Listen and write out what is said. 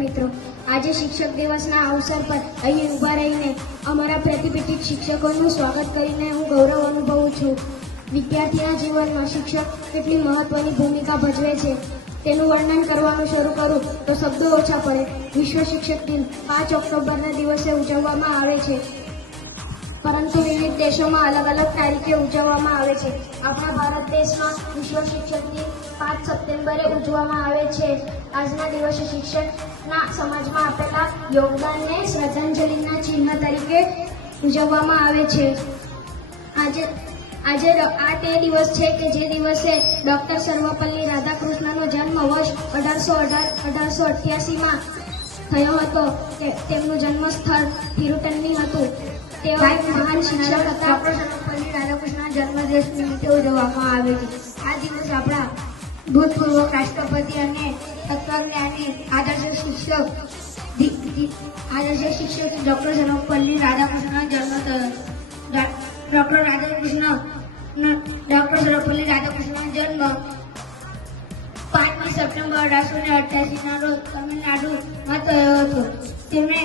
મિત્રો, આજે શિક્ષક દિવસના અવસર પર અહીં ઊભા રહીને અમારા પ્રતિષ્ઠિત શિક્ષકોનું સ્વાગત કરીને હું ગૌરવ અનુભવું છું. વિદ્યાર્થીના જીવનમાં શિક્ષક કેટલી મહત્વની ભૂમિકા ભજવે છે તેનું વર્ણન કરવાનું શરૂ કરું તો શબ્દો ઓછા પડે. વિશ્વ શિક્ષક દિન 5 ઓક્ટોબરના દિવસે ઉજવવામાં આવે છે, પરંતુ વિવિધ દેશોમાં અલગ અલગ તારીખે ઉજવવામાં આવે છે. આપણા ભારત દેશમાં વિશ્વ શિક્ષક દિન 5 સપ્ટેમ્બરે ઉજવવામાં આવે છે. આજના દિવસે શિક્ષકના સમાજમાં આપેલા યોગદાનને શ્રદ્ધાંજલિના ચિહ્ન તરીકે ઉજવવામાં આવે છે. આજે આ તે દિવસ છે કે જે દિવસે ડોક્ટર સર્વપલ્લી રાધાકૃષ્ણનો જન્મ વર્ષ 1888માં થયો હતો. તેમનું જન્મ સ્થળ તિરુટલ્લી હતું. તેઓ એક મહાન શિક્ષક હતા. ડોક્ટર સર્વપલ્લી રાધાકૃષ્ણના જન્મદિવસ નિમિત્તે ઉજવવામાં આવે છે. આ દિવસ આપણા ભૂતપૂર્વ રાષ્ટ્રપતિ અને તત્વજ્ઞાની આદર્શ શિક્ષક ડોક્ટર સર્વપલ્લી રાધાકૃષ્ણનો જન્મ થયો. ડોક્ટર સર્વપલ્લી રાધાકૃષ્ણનો જન્મ 5મી સપ્ટેમ્બર 1888ના રોજ તમિલનાડુમાં થયો હતો. તેમણે